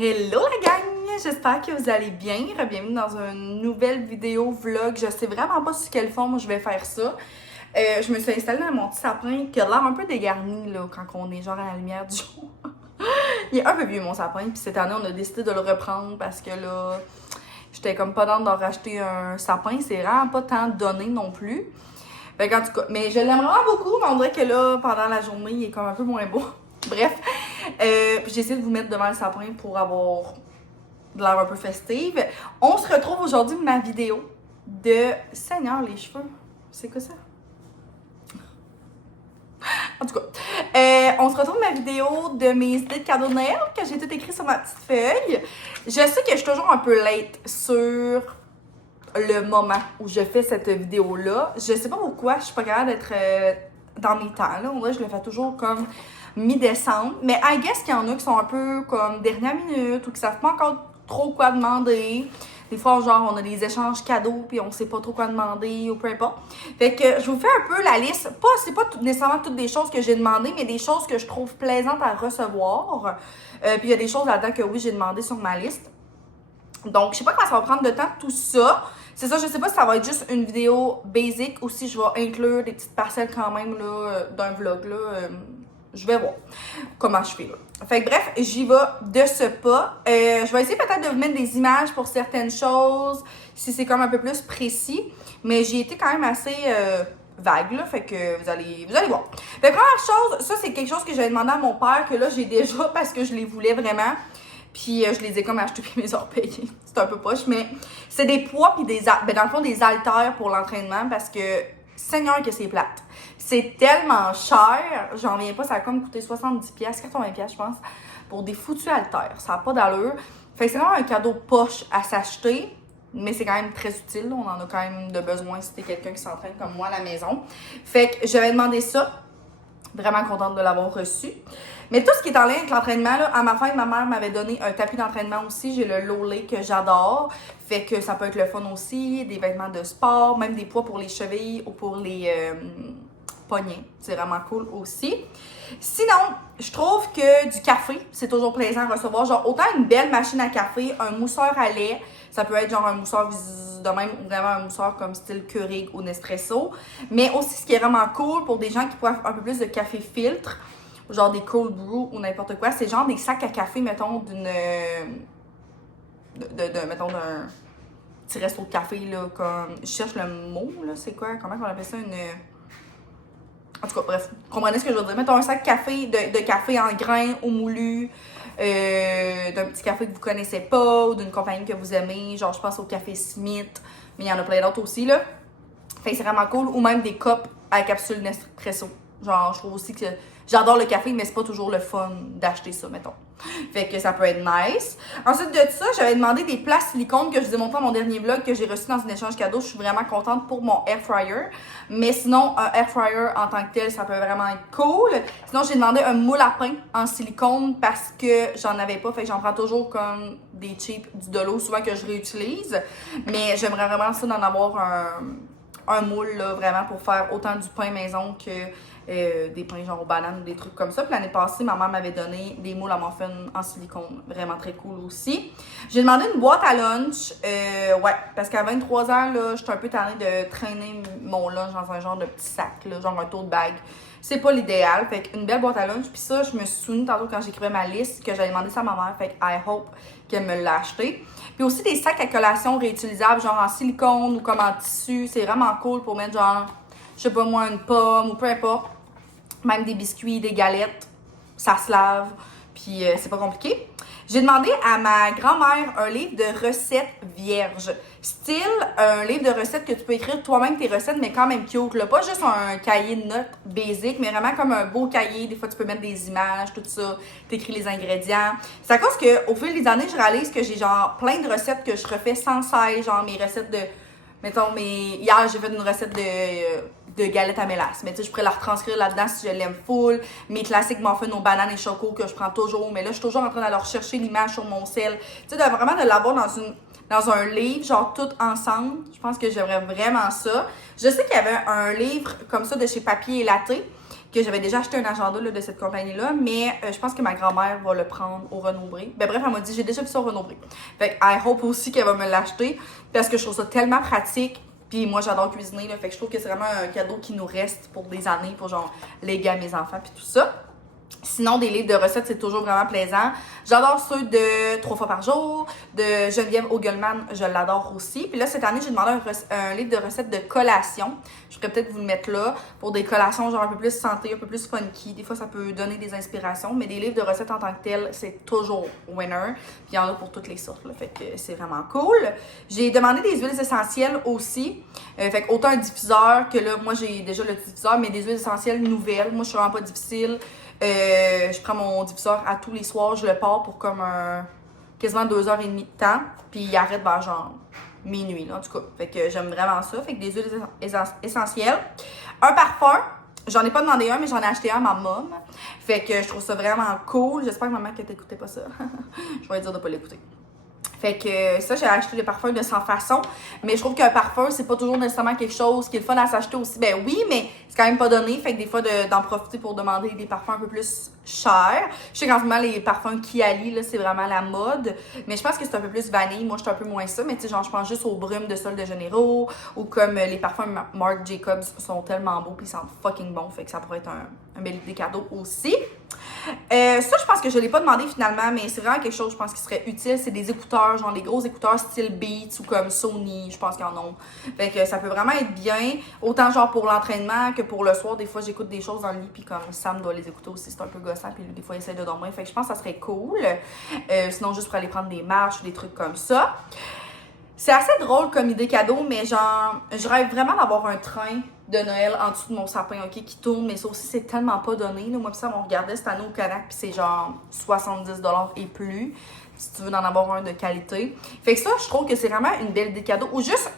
Hello la gang! J'espère que vous allez bien. Bienvenue dans une nouvelle vidéo vlog. Je sais vraiment pas sur quelle forme je vais faire ça. Je me suis installée dans mon petit sapin qui a l'air un peu dégarni là, quand on est genre à la lumière du jour. Il est un peu vieux mon sapin, puis cette année on a décidé de le reprendre parce que là, j'étais comme pas dans d'en racheter un sapin. C'est vraiment pas tant donné non plus. Fait qu'en tout cas, mais je l'aime vraiment beaucoup, mais on dirait que là, pendant la journée, il est comme un peu moins beau. Bref, puis j'ai essayé de vous mettre devant le sapin pour avoir de l'air un peu festive. On se retrouve aujourd'hui pour ma vidéo de Seigneur les cheveux. C'est quoi ça? En tout cas, on se retrouve pour ma vidéo de mes idées de cadeaux de Noël que j'ai tout écrit sur ma petite feuille. Je sais que je suis toujours un peu late sur le moment où je fais cette vidéo-là. Je sais pas pourquoi je suis pas capable d'être dans mes temps. Là. On dirait que je le fais toujours comme mi-décembre. Mais I guess qu'il y en a qui sont un peu comme dernière minute ou qui savent pas encore trop quoi demander. Des fois, genre, on a des échanges cadeaux puis on sait pas trop quoi demander ou peu importe. Fait que je vous fais un peu la liste. C'est pas nécessairement toutes des choses que j'ai demandées, mais des choses que je trouve plaisantes à recevoir. Puis il y a des choses là-dedans que oui, j'ai demandé sur ma liste. Donc, je sais pas comment ça va prendre de temps, tout ça. C'est ça, je sais pas si ça va être juste une vidéo basic ou si je vais inclure des petites parcelles quand même là, d'un vlog. Là, je vais voir comment je fais là. Fait que bref, j'y vais de ce pas. Je vais essayer peut-être de vous mettre des images pour certaines choses, si c'est comme un peu plus précis. Mais j'ai été quand même assez vague, là. Fait que vous allez voir. Fait que première chose, ça c'est quelque chose que j'avais demandé à mon père, que là j'ai déjà parce que je les voulais vraiment. Puis je les ai comme achetés puis mes orteils. C'est un peu poche, mais c'est des poids puis dans le fond des haltères pour l'entraînement parce que Seigneur que c'est plate. C'est tellement cher, j'en reviens pas, ça a comme coûté 70$, 80$, je pense, pour des foutus haltères. Ça n'a pas d'allure. Fait que c'est vraiment un cadeau poche à s'acheter, mais c'est quand même très utile. On en a quand même de besoin si t'es quelqu'un qui s'entraîne comme moi à la maison. Fait que j'avais demandé ça. Vraiment contente de l'avoir reçu. Mais tout ce qui est en lien avec l'entraînement, là, à ma fête, ma mère m'avait donné un tapis d'entraînement aussi. J'ai le Lolé que j'adore. Fait que ça peut être le fun aussi. Des vêtements de sport, même des poids pour les chevilles ou pour les poignets. C'est vraiment cool aussi. Sinon, je trouve que du café, c'est toujours plaisant à recevoir. Genre, autant une belle machine à café, un mousseur à lait. Ça peut être genre un mousseur de même ou vraiment un mousseur comme style Keurig ou Nespresso. Mais aussi, ce qui est vraiment cool pour des gens qui boivent un peu plus de café filtre, genre des cold brew ou n'importe quoi, c'est genre des sacs à café, mettons, mettons, d'un petit resto de café, là, comme, je cherche le mot, là, c'est quoi, comment on appelle ça, en tout cas, bref, vous comprenez ce que je veux dire. Mettons un sac de café en grains ou moulu, d'un petit café que vous connaissez pas ou d'une compagnie que vous aimez. Genre, je pense au Café Smith, mais il y en a plein d'autres aussi, là. Fait que c'est vraiment cool. Ou même des cups à capsule Nespresso. Genre, je trouve aussi que j'adore le café, mais c'est pas toujours le fun d'acheter ça, mettons. Fait que ça peut être nice. Ensuite de ça, j'avais demandé des plats silicone que je vous ai montré dans mon dernier vlog que j'ai reçu dans un échange cadeau. Je suis vraiment contente pour mon air fryer. Mais sinon, un air fryer en tant que tel, ça peut vraiment être cool. Sinon, j'ai demandé un moule à pain en silicone parce que j'en avais pas. Fait que j'en prends toujours comme des cheap, du de l'eau, souvent que je réutilise. Mais j'aimerais vraiment ça d'en avoir un moule, là, vraiment pour faire autant du pain maison que des pains genre aux bananes ou des trucs comme ça. Puis l'année passée, ma mère m'avait donné des moules à muffins en silicone. Vraiment très cool aussi. J'ai demandé une boîte à lunch. Ouais, parce qu'à 23 ans, là, j'étais un peu tannée de traîner mon lunch dans un genre de petit sac, là, genre un tote bag. C'est pas l'idéal. Fait qu'une belle boîte à lunch. Puis ça, je me suis souvenue tantôt quand j'écrivais ma liste que j'avais demandé ça à ma mère. Fait que I hope qu'elle me l'a acheté. Puis aussi des sacs à collation réutilisables, genre en silicone ou comme en tissu. C'est vraiment cool pour mettre genre, je sais pas moi, une pomme ou peu importe. Même des biscuits, des galettes, ça se lave, puis c'est pas compliqué. J'ai demandé à ma grand-mère un livre de recettes vierges. Style, un livre de recettes que tu peux écrire toi-même tes recettes, mais quand même cute, là. Pas juste un cahier de notes basic, mais vraiment comme un beau cahier. Des fois, tu peux mettre des images, tout ça. T'écris les ingrédients. C'est à cause qu'au fil des années, je réalise que j'ai genre plein de recettes que je refais sans cesse. Genre mes recettes de... Mettons, hier, j'ai fait une recette de galettes à mélasse. Mais tu sais, je pourrais la retranscrire là-dedans si je l'aime full. Mes classiques muffins aux bananes et choco que je prends toujours. Mais là, je suis toujours en train d'aller rechercher l'image sur mon sel. Tu sais, vraiment de l'avoir dans un livre, genre tout ensemble. Je pense que j'aimerais vraiment ça. Je sais qu'il y avait un livre comme ça de chez Papier et Latte que j'avais déjà acheté un agenda là, de cette compagnie-là, mais je pense que ma grand-mère va le prendre au Renaud-Bré. Ben bref, elle m'a dit, j'ai déjà vu ça au Renaud-Bré. Fait que I hope aussi qu'elle va me l'acheter, parce que je trouve ça tellement pratique. Puis moi, j'adore cuisiner, là, fait que je trouve que c'est vraiment un cadeau qui nous reste pour des années, pour genre léguer à mes enfants, puis tout ça. Sinon, des livres de recettes, c'est toujours vraiment plaisant. J'adore ceux de 3 fois par jour, de Geneviève Ogelman, je l'adore aussi. Puis là, cette année, j'ai demandé un livre de recettes de collation. Je pourrais peut-être vous le mettre là, pour des collations genre un peu plus santé, un peu plus funky. Des fois, ça peut donner des inspirations, mais des livres de recettes en tant que tels, c'est toujours winner. Puis il y en a pour toutes les sortes, là, fait que c'est vraiment cool. J'ai demandé des huiles essentielles aussi. Fait que autant un diffuseur que là, moi, j'ai déjà le diffuseur, mais des huiles essentielles nouvelles. Moi, je suis vraiment pas difficile. Je prends mon diffuseur à tous les soirs, je le pars pour comme quasiment 2h30 de temps, puis il arrête vers genre minuit, là, en tout cas. Fait que j'aime vraiment ça. Fait que des huiles essentielles. Un parfum, j'en ai pas demandé un, mais j'en ai acheté un à ma mom. Fait que je trouve ça vraiment cool. J'espère que maman, que t'écoutais pas ça. Je vais lui dire de pas l'écouter. Fait que ça, j'ai acheté des parfums de Sans Façon. Mais je trouve qu'un parfum, c'est pas toujours nécessairement quelque chose qui est le fun à s'acheter aussi. Ben oui, mais c'est quand même pas donné. Fait que des fois, d'en profiter pour demander des parfums un peu plus chers. Je sais qu'en ce moment, les parfums Kiali, là, c'est vraiment la mode. Mais je pense que c'est un peu plus vanille. Moi, je suis un peu moins ça. Mais tu sais, genre, je pense juste aux brumes de Sol de Janeiro. Ou comme les parfums Marc Jacobs sont tellement beaux. Puis ils sentent fucking bon. Fait que ça pourrait être un bel idée cadeau aussi. Ça, je pense que je l'ai pas demandé finalement, mais c'est vraiment quelque chose, je pense, qui serait utile. C'est des écouteurs, genre des gros écouteurs style Beats ou comme Sony, je pense qu'ils en ont. Fait que ça peut vraiment être bien, autant genre pour l'entraînement que pour le soir. Des fois, j'écoute des choses dans le lit, puis comme Sam doit les écouter aussi, c'est un peu gossant, puis des fois, il essaie de dormir. Fait que je pense que ça serait cool. Sinon, juste pour aller prendre des marches ou des trucs comme ça. C'est assez drôle comme idée cadeau, mais genre, je rêve vraiment d'avoir un train de Noël en dessous de mon sapin, ok, qui tourne, mais ça aussi, c'est tellement pas donné. Là. Moi, pis ça, on regardait cette année au Canac, pis c'est genre 70$ et plus, si tu veux en avoir un de qualité. Fait que ça, je trouve que c'est vraiment une belle idée cadeau, ou juste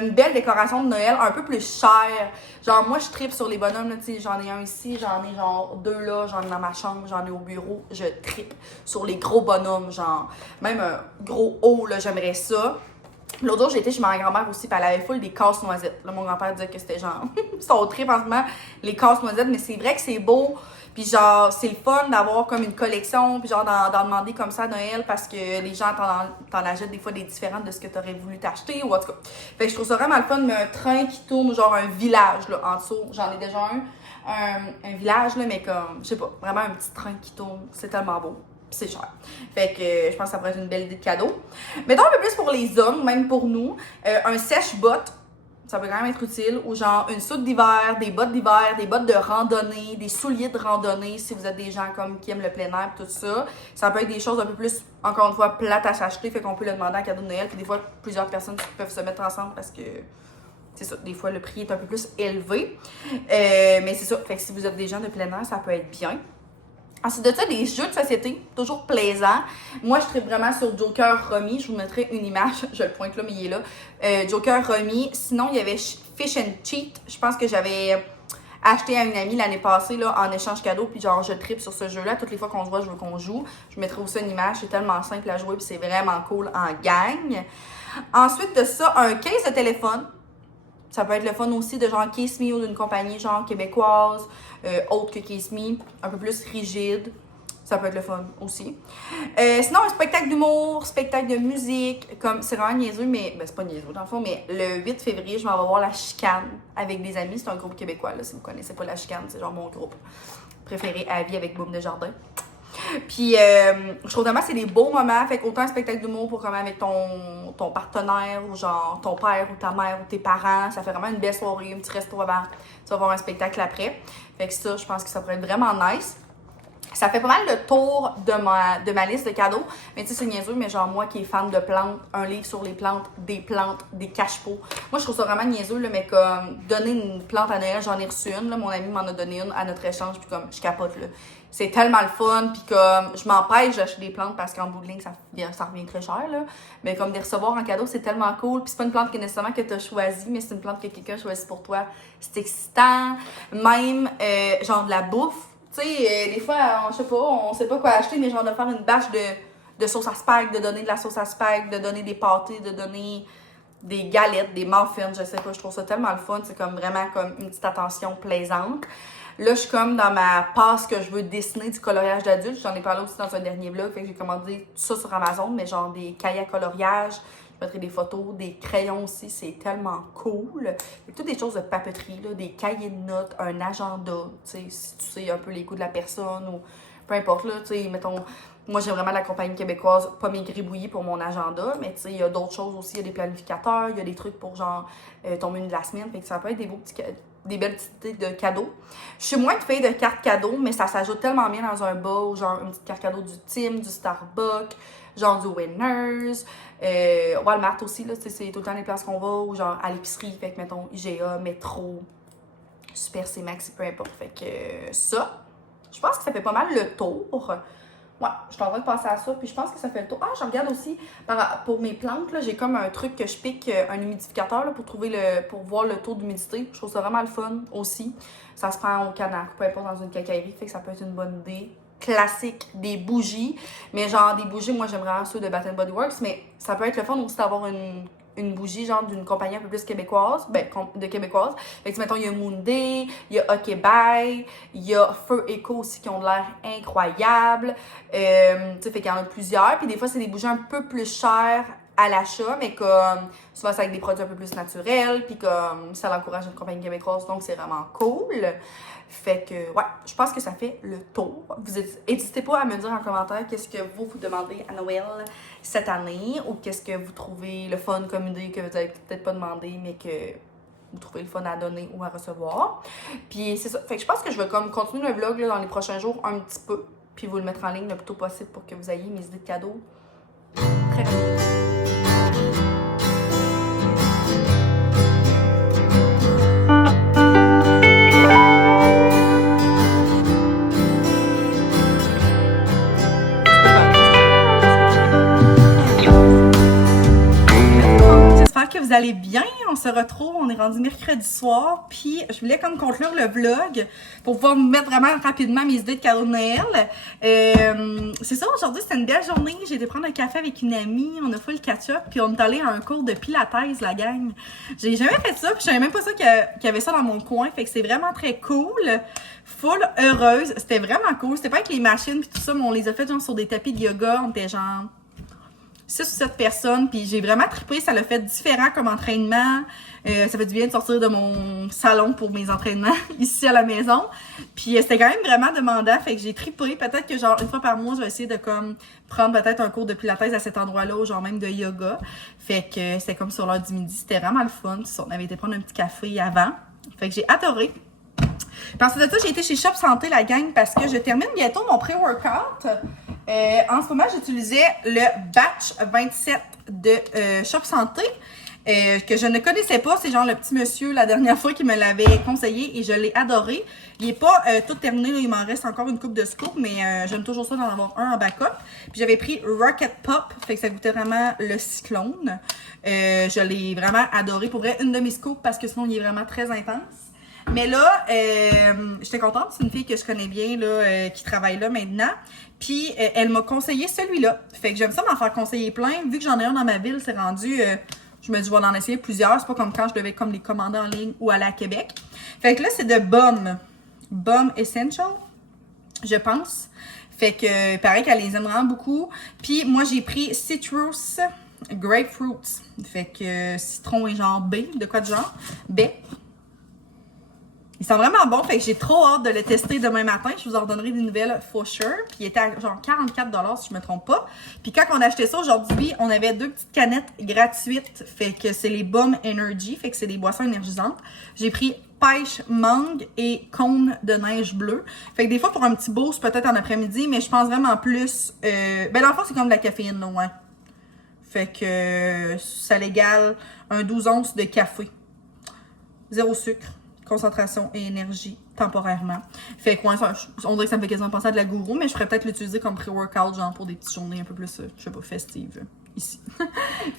une belle décoration de Noël un peu plus chère. Genre, moi, je tripe sur les bonhommes, là, tu sais, j'en ai un ici, j'en ai genre 2 là, j'en ai dans ma chambre, j'en ai au bureau. Je tripe sur les gros bonhommes, genre, même un gros haut, là, j'aimerais ça. L'autre jour, j'ai été chez ma grand-mère aussi, puis elle avait full des casse-noisettes. Là, mon grand-père disait que c'était genre son trip en ce moment, les casse-noisettes, mais c'est vrai que c'est beau. Puis genre, c'est le fun d'avoir comme une collection, puis genre d'en demander comme ça à Noël, parce que les gens t'en achètent des fois des différentes de ce que t'aurais voulu t'acheter, ou en tout cas. Fait que je trouve ça vraiment le fun, mais un train qui tourne, genre un village, là, en dessous. J'en ai déjà un village, là, mais comme, je sais pas, vraiment un petit train qui tourne, c'est tellement beau. C'est cher. Fait que je pense que ça pourrait être une belle idée de cadeau. Mettons un peu plus pour les hommes, même pour nous. Un sèche-bottes, ça peut quand même être utile. Ou genre une soude d'hiver, des bottes de randonnée, des souliers de randonnée si vous êtes des gens comme qui aiment le plein air, tout ça. Ça peut être des choses un peu plus, encore une fois, plates à s'acheter. Fait qu'on peut le demander en cadeau de Noël. Puis des fois, plusieurs personnes peuvent se mettre ensemble parce que c'est ça, des fois le prix est un peu plus élevé. Mais c'est ça. Fait que si vous êtes des gens de plein air, ça peut être bien. Ensuite de ça, des jeux de société, toujours plaisants. Moi, je tripe vraiment sur Joker Rummy. Je vous mettrai une image, je le pointe là, mais il est là. Joker Rummy. Sinon, il y avait Fish and Cheat. Je pense que j'avais acheté à une amie l'année passée là, en échange cadeau. Puis genre, je tripe sur ce jeu-là. Toutes les fois qu'on se voit, je veux qu'on joue. Je mettrai aussi une image. C'est tellement simple à jouer, puis c'est vraiment cool en gang. Ensuite de ça, un case de téléphone. Ça peut être le fun aussi de genre Kiss Me ou d'une compagnie genre québécoise, autre que Kiss Me, un peu plus rigide. Ça peut être le fun aussi. Sinon, un spectacle d'humour, spectacle de musique, comme c'est vraiment niaiseux, mais ben, c'est pas niaiseux dans le fond, mais le 8 février, je m'en vais voir La Chicane avec des amis. C'est un groupe québécois, là, si vous connaissez pas La Chicane, c'est genre mon groupe préféré à vie avec Boum Desjardins. Puis, je trouve vraiment que c'est des beaux moments. Fait qu'autant un spectacle d'humour pour comme avec ton partenaire ou genre ton père ou ta mère ou tes parents. Ça fait vraiment une belle soirée, un petit resto avant. Tu vas voir un spectacle après. Fait que ça, je pense que ça pourrait être vraiment nice. Ça fait pas mal le tour de ma liste de cadeaux. Mais tu sais, c'est niaiseux, mais genre moi qui est fan de plantes, un livre sur les plantes, des cache-pots. Moi, je trouve ça vraiment niaiseux, là, mais comme donner une plante à Noël, j'en ai reçu une. Là, mon ami m'en a donné une à notre échange, puis comme je capote, là. C'est tellement le fun, puis comme je m'empêche d'acheter des plantes parce qu'en bout de ligne, ça revient très cher, là. Mais comme de recevoir en cadeau, c'est tellement cool. Puis c'est pas une plante que nécessairement que tu as choisie, mais c'est une plante que quelqu'un choisit pour toi. C'est excitant. Même, genre de la bouffe. Tu sais, des fois, je sais pas, on sait pas quoi acheter, mais genre de faire une bâche de sauce à spag, de donner de la sauce à spag, de donner des pâtés, de donner des galettes, des muffins, je sais pas, je trouve ça tellement le fun, c'est comme vraiment comme une petite attention plaisante. Là, je suis comme dans ma passe que je veux dessiner du coloriage d'adulte. J'en ai parlé aussi dans un dernier vlog, fait que j'ai commandé tout ça sur Amazon, mais genre des cahiers à coloriage, je mettrai des photos, des crayons aussi, c'est tellement cool. Fait que toutes des choses de papeterie, là, des cahiers de notes, un agenda, tu sais, si tu sais un peu les goûts de la personne ou peu importe, là, tu sais, mettons, moi j'ai vraiment la compagnie québécoise, pas mes gribouillis pour mon agenda, mais tu sais, il y a d'autres choses aussi, il y a des planificateurs, il y a des trucs pour genre ton menu de la semaine, fait que ça peut être des belles petites idées de cadeaux. Je suis moins de fille de cartes cadeaux, mais ça s'ajoute tellement bien dans un bas, genre une petite carte cadeau du Tim, du Starbucks, genre du Winners, Walmart aussi, là, c'est tout le temps les places qu'on va, ou genre à l'épicerie, fait que mettons IGA, Métro, Super C Maxi, peu importe, fait que ça, je pense que ça fait pas mal le tour. Ouais, je suis en train de passer à ça, puis je pense que ça fait le tour. Ah, je regarde aussi, pour mes plantes, là, j'ai comme un truc que je pique, un humidificateur, là, pour voir le taux d'humidité. Je trouve ça vraiment le fun aussi. Ça se prend au canac, peu importe dans une quincaillerie, fait que ça peut être une bonne idée. Classique, des bougies, mais genre des bougies, moi j'aime vraiment ceux de Bath & Body Works, mais ça peut être le fun aussi d'avoir une bougie genre d'une compagnie un peu plus québécoise, de québécoise. Fait que mettons, il y a Moonday, il y a OK Bye, il y a Feu Eco aussi qui ont de l'air incroyable. Tu sais, fait qu'il y en a plusieurs. Puis des fois, c'est des bougies un peu plus chères à l'achat, mais comme souvent c'est avec des produits un peu plus naturels, puis comme ça l'encourage une compagnie québécoise, donc c'est vraiment cool. Fait que, ouais, je pense que ça fait le tour. N'hésitez pas à me dire en commentaire qu'est-ce que vous demandez à Noël cette année, ou qu'est-ce que vous trouvez le fun comme idée que vous avez peut-être pas demandé, mais que vous trouvez le fun à donner ou à recevoir. Puis c'est ça. Fait que je pense que je vais comme continuer le vlog là, dans les prochains jours un petit peu, puis vous le mettre en ligne le plus tôt possible pour que vous ayez mes idées de cadeaux très rapidement. Que vous allez bien, on se retrouve, on est rendu mercredi soir, puis je voulais comme conclure le vlog pour pouvoir vous mettre vraiment rapidement mes idées de cadeaux de Noël. C'est ça, aujourd'hui c'était une belle journée, j'ai été prendre un café avec une amie, on a fait le catch-up, puis on est allé à un cours de pilates, la gang. J'ai jamais fait ça, puis je savais même pas ça qu'il y avait ça dans mon coin, fait que c'est vraiment très cool, full heureuse, c'était vraiment cool, c'était pas avec les machines puis tout ça, mais on les a fait genre sur des tapis de yoga, on était genre 6 ou 7 personnes, puis j'ai vraiment trippé, ça l'a fait différent comme entraînement, ça fait du bien de sortir de mon salon pour mes entraînements ici à la maison, puis c'était quand même vraiment demandant, fait que j'ai trippé, peut-être que genre une fois par mois, je vais essayer de comme prendre peut-être un cours de pilates à cet endroit-là, ou genre même de yoga, fait que c'était comme sur l'heure du midi, c'était vraiment le fun, on avait été prendre un petit café avant, fait que j'ai adoré. Puis ensuite de ça, j'ai été chez Shop Santé, la gang, parce que je termine bientôt mon pré-workout. En ce moment, j'utilisais le batch 27 de Shop Santé, que je ne connaissais pas. C'est genre le petit monsieur, la dernière fois, qui me l'avait conseillé et je l'ai adoré. Il n'est pas tout terminé, là, il m'en reste encore une coupe de scoop, mais j'aime toujours ça d'en avoir un en backup. Puis j'avais pris Rocket Pop, fait que ça goûtait vraiment le cyclone. Je l'ai vraiment adoré. Pour vrai, une de mes scoops, parce que sinon, il est vraiment très intense. Mais là, j'étais contente, c'est une fille que je connais bien, là, qui travaille là maintenant. Puis, elle m'a conseillé celui-là. Fait que j'aime ça m'en faire conseiller plein. Vu que j'en ai un dans ma ville, c'est rendu, je me dis, je vais en essayer plusieurs. C'est pas comme quand je devais comme les commander en ligne ou aller à Québec. Fait que là, c'est de Bum Essential, je pense. Fait que, pareil qu'elle les aime vraiment beaucoup. Puis, moi, j'ai pris Citrus Grapefruit. Fait que, citron et genre B, de quoi de genre? B. Ils sont vraiment bons, fait que j'ai trop hâte de le tester demain matin. Je vous en donnerai des nouvelles for sure. Puis il était à genre 44$ si je me trompe pas. Puis quand on a acheté ça aujourd'hui, on avait 2 petites canettes gratuites. Fait que c'est les Bum Energy, fait que c'est des boissons énergisantes. J'ai pris pêche mangue et cône de neige bleue. Fait que des fois pour un petit boost peut-être en après-midi, mais je pense vraiment plus... ben dans le fond c'est comme de la caféine, là, ouais. Fait que ça l'égale un 12 onces de café. 0 sucre. Concentration et énergie temporairement. Fait que ouais, on dirait que ça me fait quasiment penser à de la gourou, mais je ferais peut-être l'utiliser comme pré-workout, genre pour des petites journées un peu plus, je sais pas, festives ici.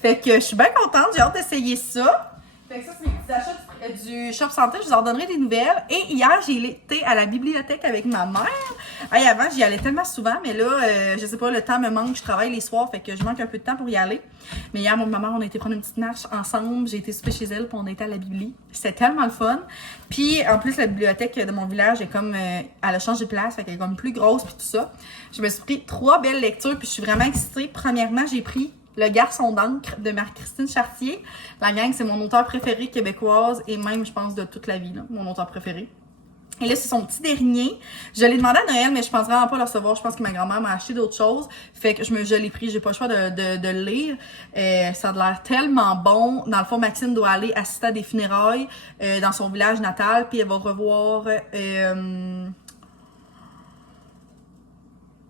Fait que je suis bien contente, j'ai hâte d'essayer ça. Fait que ça, c'est mes petits achats du Shop Santé, je vous en donnerai des nouvelles. Et hier, j'ai été à la bibliothèque avec ma mère. Hey, avant, j'y allais tellement souvent, mais là, je sais pas, le temps me manque, je travaille les soirs, fait que je manque un peu de temps pour y aller. Mais hier, moi et ma mère, on a été prendre une petite marche ensemble, j'ai été souper chez elle, puis on a été à la bibli. C'était tellement le fun. Puis, en plus, la bibliothèque de mon village est comme, elle a changé de place, fait qu'elle est comme plus grosse, puis tout ça. Je me suis pris 3 belles lectures, puis je suis vraiment excitée. Premièrement, j'ai pris Le Garçon d'encre de Marie-Christine Chartier. La gang, c'est mon auteur préféré québécoise et même, je pense, de toute la vie, là, mon auteur préféré. Et là, c'est son petit dernier. Je l'ai demandé à Noël, mais je pense vraiment pas le recevoir. Je pense que ma grand-mère m'a acheté d'autres choses. Fait que je l'ai pris. J'ai pas le choix de le lire. Ça a l'air tellement bon. Dans le fond, Maxine doit aller assister à des funérailles dans son village natal. Puis elle va revoir...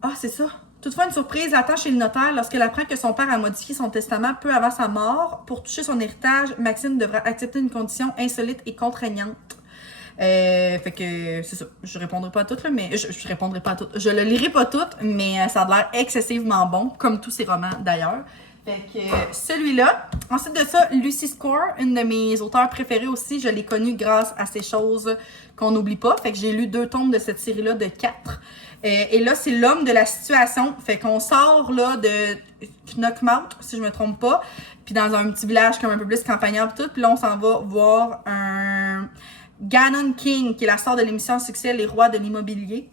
Ah, c'est ça. Toutefois, une surprise attend chez le notaire lorsqu'elle apprend que son père a modifié son testament peu avant sa mort. Pour toucher son héritage, Maxine devra accepter une condition insolite et contraignante. Fait que c'est ça. Je répondrai pas à toutes, là, mais je répondrai pas à toutes. Je le lirai pas toutes, mais ça a l'air excessivement bon, comme tous ses romans d'ailleurs. Fait que celui-là. Ensuite de ça, Lucy Score, une de mes auteurs préférées aussi. Je l'ai connue grâce à ces choses qu'on n'oublie pas. Fait que j'ai lu 2 tomes de cette série-là de 4. Et là, c'est l'homme de la situation. Fait qu'on sort là de Knockmouth, si je me trompe pas. Puis dans un petit village comme un peu plus campagnard pis tout. Puis là, on s'en va voir un Gannon King, qui est la star de l'émission Succès, les rois de l'immobilier.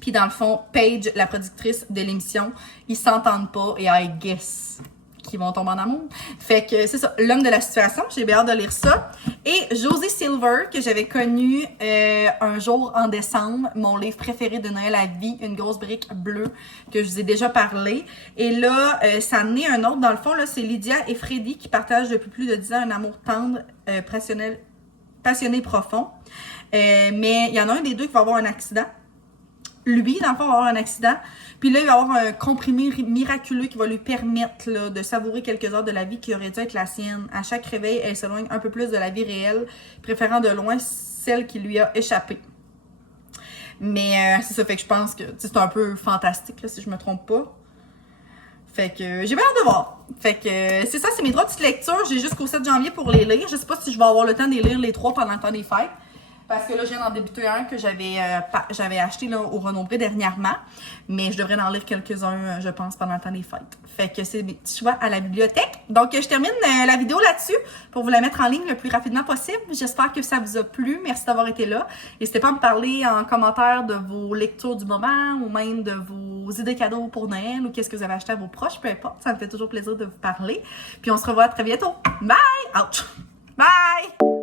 Puis dans le fond, Paige, la productrice de l'émission, ils s'entendent pas et I guess qu'ils vont tomber en amour. Fait que c'est ça, l'homme de la situation, j'ai bien hâte de lire ça. Et Josie Silver, que j'avais connu un jour en décembre, mon livre préféré de Noël à vie, une grosse brique bleue, que je vous ai déjà parlé. Et là, ça en est un autre. Dans le fond, là, c'est Lydia et Freddy qui partagent depuis plus de 10 ans un amour tendre, passionné profond. Mais il y en a un des deux qui va avoir un accident. Lui, dans le fond, va avoir un accident. Puis là, il va avoir un comprimé miraculeux qui va lui permettre là, de savourer quelques heures de la vie qui aurait dû être la sienne. À chaque réveil, elle s'éloigne un peu plus de la vie réelle, préférant de loin celle qui lui a échappé. Mais c'est ça, fait que je pense que c'est un peu fantastique, là, si je me trompe pas. Fait que j'ai bien hâte de voir. Fait que c'est ça, c'est mes 3 petites lectures. J'ai jusqu'au 7 janvier pour les lire. Je sais pas si je vais avoir le temps de les lire les 3 pendant le temps des fêtes. Parce que là, je viens d'en débuter un que j'avais acheté là, au Renombré dernièrement. Mais je devrais en lire quelques-uns, je pense, pendant le temps des fêtes. Fait que c'est mes petits choix à la bibliothèque. Donc, je termine la vidéo là-dessus pour vous la mettre en ligne le plus rapidement possible. J'espère que ça vous a plu. Merci d'avoir été là. N'hésitez pas à me parler en commentaire de vos lectures du moment ou même de vos idées cadeaux pour Noël ou qu'est-ce que vous avez acheté à vos proches. Peu importe, ça me fait toujours plaisir de vous parler. Puis on se revoit très bientôt. Bye! Ouch! Bye!